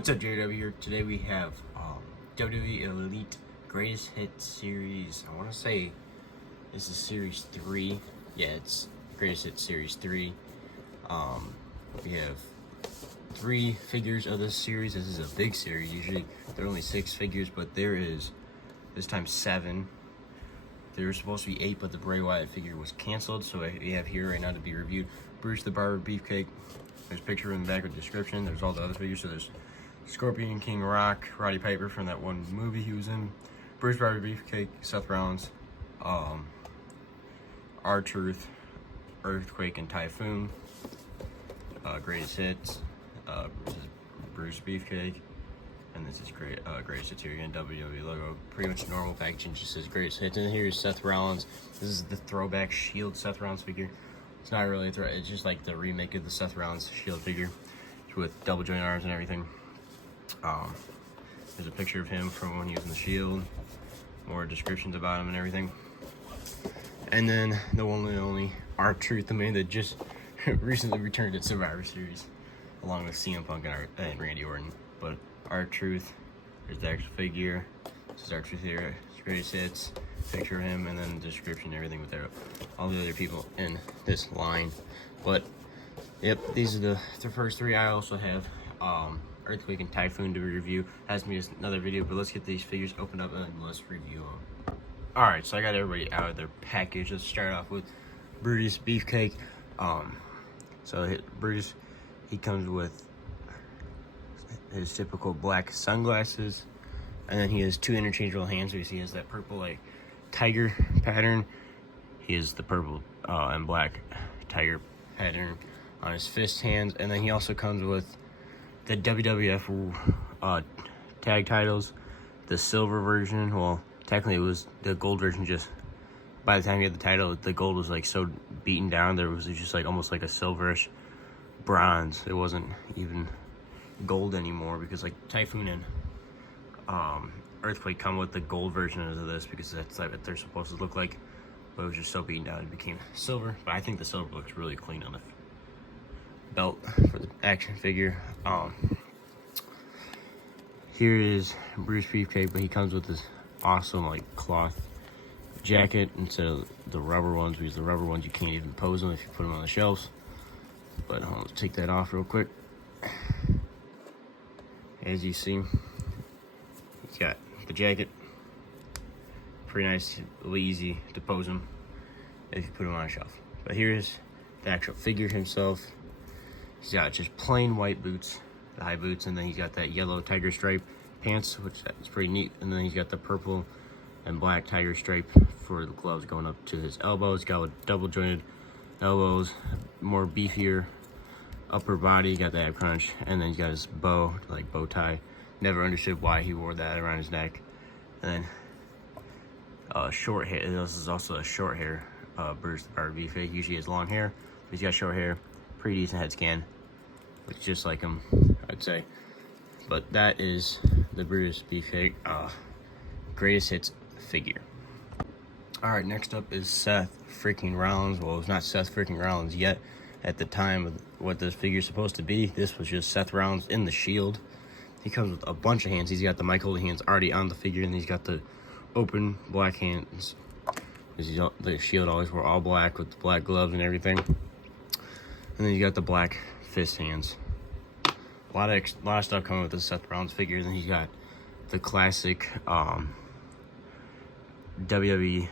What's up, JW here? Today we have WWE Elite Greatest Hit Series. I want to say this is Series 3. Yeah, it's Greatest Hit Series 3. We have 3 figures of this series. This is a big series. Usually there are only 6 figures, but there is this time 7. There were supposed to be 8, but the Bray Wyatt figure was canceled. So we have here right now to be reviewed Brutus the Barber Beefcake. There's a picture in the back with the description. There's all the other figures. So there's Scorpion King Rock, Roddy Piper from that one movie he was in, Brutus Barber Beefcake, Seth Rollins, R-Truth, Earthquake and Typhoon, Greatest Hits, this is Brutus Beefcake, and this is Greatest Hits here again, WWE logo, pretty much normal packaging, just says Greatest Hits. And here's Seth Rollins. This is the throwback Shield Seth Rollins figure. It's not really a throw, it's just like the remake of the Seth Rollins Shield figure with double joint arms and everything. There's a picture of him from when he was in the Shield, more descriptions about him and everything. And then the one and only R-Truth, the man that just recently returned at Survivor Series, along with CM Punk and Randy Orton. But R-Truth, there's the actual figure. This is R-Truth here, Greatest Hits, picture of him, and then the description and everything with all the other people in this line. But yep, these are the first 3. I also have Earthquake and Typhoon to review. Has me another video, but let's get these figures opened up and let's review them. Alright, so I got everybody out of their package. Let's start off with Brutus Beefcake. Brutus, he comes with his typical black sunglasses, and then he has 2 interchangeable hands. So you see he has that purple like tiger pattern. He has the purple and black tiger pattern on his fist hands, and then he also comes with the WWF tag titles, the silver version. Well, technically it was the gold version. Just by the time you had the title, the gold was like so beaten down, there was just like almost like a silverish bronze. It wasn't even gold anymore, because like Typhoon and Earthquake come with the gold version of this, because that's like what they're supposed to look like. But it was just so beaten down it became silver. But I think the silver looks really clean on the belt for the action figure. Here is Brutus Beefcake, but he comes with this awesome like cloth jacket instead of the rubber ones, because the rubber ones you can't even pose them if you put them on the shelves. But let's take that off real quick. As you see, he's got the jacket, pretty nice, really easy to pose him if you put him on a shelf. But here's the actual figure himself. He's got just plain white boots, the high boots, and then he's got that yellow tiger stripe pants, which is pretty neat. And then he's got the purple and black tiger stripe for the gloves going up to his elbows. Got double jointed elbows, more beefier upper body, got the ab crunch, and then he's got his bow, like bow tie. Never understood why he wore that around his neck. And then short hair. This is also a short hair Brutus the Barber Beefcake. Usually has long hair, but he's got short hair. Pretty decent head scan. Looks just like him, I'd say. But that is the Brutus Beefcake Greatest Hits figure. Alright, next up is Seth freaking Rollins. Well, it's not Seth freaking Rollins yet. At the time of what this figure is supposed to be, this was just Seth Rollins in the Shield. He comes with a bunch of hands. He's got the Mike Holding hands already on the figure, and he's got the open black hands. The Shield always wore all black with the black gloves and everything. And then you got the black fist hands. A lot of stuff coming with the Seth Rollins figure. Then you got the classic WWE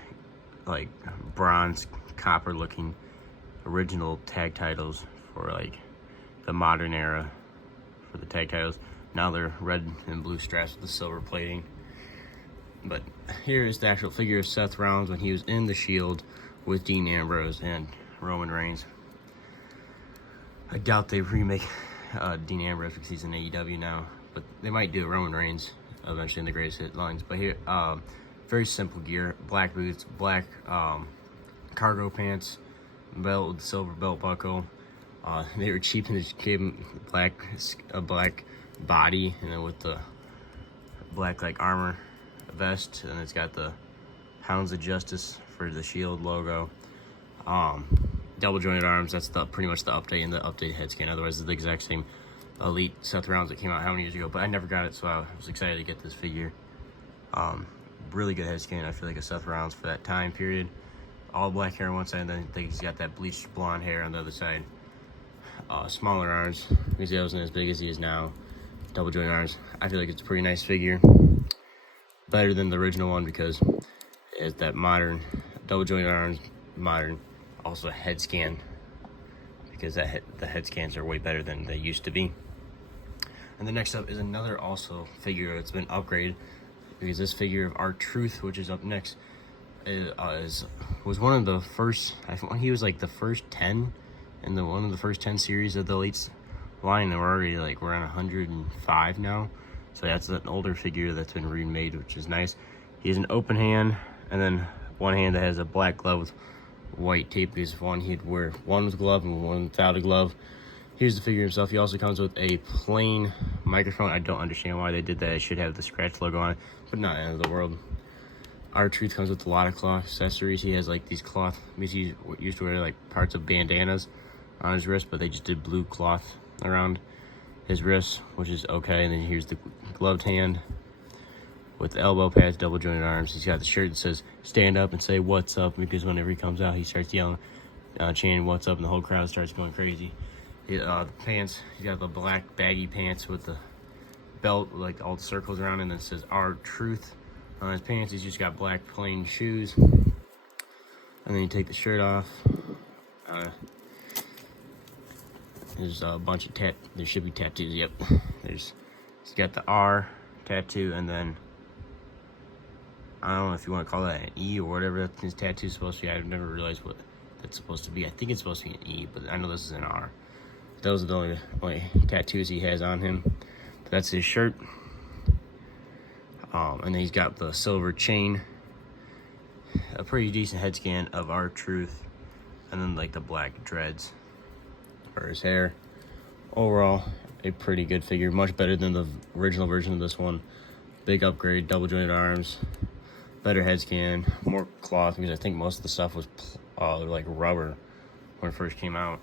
like bronze copper looking original tag titles for like the modern era for the tag titles. Now they're red and blue straps with the silver plating. But here is the actual figure of Seth Rollins when he was in the Shield with Dean Ambrose and Roman Reigns. I doubt they remake Dean Ambrose because he's in AEW now, but they might do Roman Reigns eventually in the Greatest Hit lines. But here, very simple gear: black boots, black cargo pants, belt with silver belt buckle. They were cheap and just gave him a black body, and then with the black like armor vest, and it's got the Hounds of Justice for the Shield logo. Double jointed arms, that's pretty much the update, and the updated head scan. Otherwise, it's the exact same Elite Seth Rollins that came out how many years ago, but I never got it, so I was excited to get this figure. Really good head scan. I feel like a Seth Rollins for that time period. All black hair on one side, and then I think he's got that bleached blonde hair on the other side. Smaller arms, because he wasn't as big as he is now. Double joint arms. I feel like it's a pretty nice figure. Better than the original one because it's that modern double joint arms, modern. Also a head scan, because the head scans are way better than they used to be. And the next up is another also figure that's been upgraded, because this figure of R-Truth, which is up next, was one of the first. I think he was like the first 10 in one of the first 10 series of the Elites line. And we're already like we're on 105 now, so that's an older figure that's been remade, which is nice. He has an open hand, and then one hand that has a black glove with white tape, because one he'd wear one with a glove and one without a glove. Here's the figure himself. He also comes with a plain microphone. I don't understand why they did that. It should have the scratch logo on it, but not end of the world. R-Truth comes with a lot of cloth accessories. He has like these cloth, because he used to wear like parts of bandanas on his wrist, but they just did blue cloth around his wrist, which is okay. And then here's the gloved hand with the elbow pads, double jointed arms. He's got the shirt that says "Stand up and say what's up," because whenever he comes out, he starts yelling, chanting "what's up," and the whole crowd starts going crazy. The pants, he's got the black baggy pants with the belt, like all the circles around it, and then it says R-Truth on his pants. He's just got black plain shoes. And then you take the shirt off. There's a bunch of there should be tattoos, yep. He's got the R tattoo, and then I don't know if you want to call that an E or whatever his tattoo is supposed to be. I've never realized what that's supposed to be. I think it's supposed to be an E, but I know this is an R. Those are the only tattoos he has on him. But that's his shirt. And then he's got the silver chain. A pretty decent head scan of R-Truth. And then like the black dreads for his hair. Overall, a pretty good figure. Much better than the original version of this one. Big upgrade, double jointed arms. Better head scan, more cloth, because I think most of the stuff was like rubber when it first came out.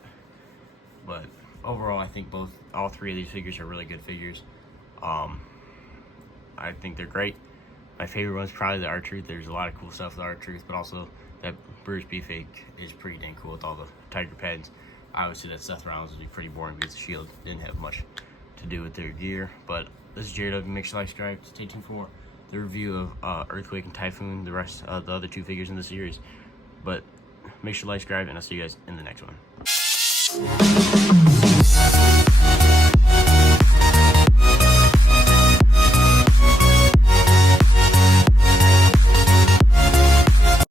But overall, I think all three of these figures are really good figures. I think they're great. My favorite one's probably the R-Truth. There's a lot of cool stuff with R-Truth, but also that Brutus Beefcake is pretty dang cool with all the tiger pads. Obviously, that Seth Rollins would be pretty boring because the Shield didn't have much to do with their gear. But this is JW. Make sure you like, subscribe. Stay tuned for the review of Earthquake and Typhoon, the rest of the other two figures in the series. But make sure you like, subscribe, and I'll see you guys in the next one.